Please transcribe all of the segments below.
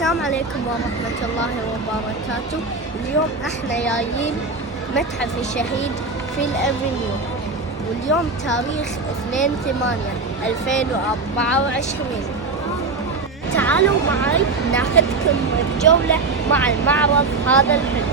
السلام عليكم ورحمة الله وبركاته. اليوم احنا جايين متحف الشهيد في الأفنيو، واليوم تاريخ 2/8/2024. تعالوا معي ناخذكم بجولة مع المعرض هذا الحلو.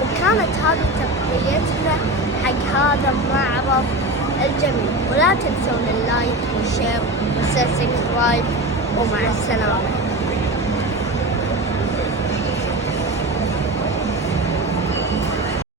وكانت هذه تغطيتنا حق هذا المعرض الجميل، ولا تنسون اللايك والشير والسبسكرايب، ومع السلامة.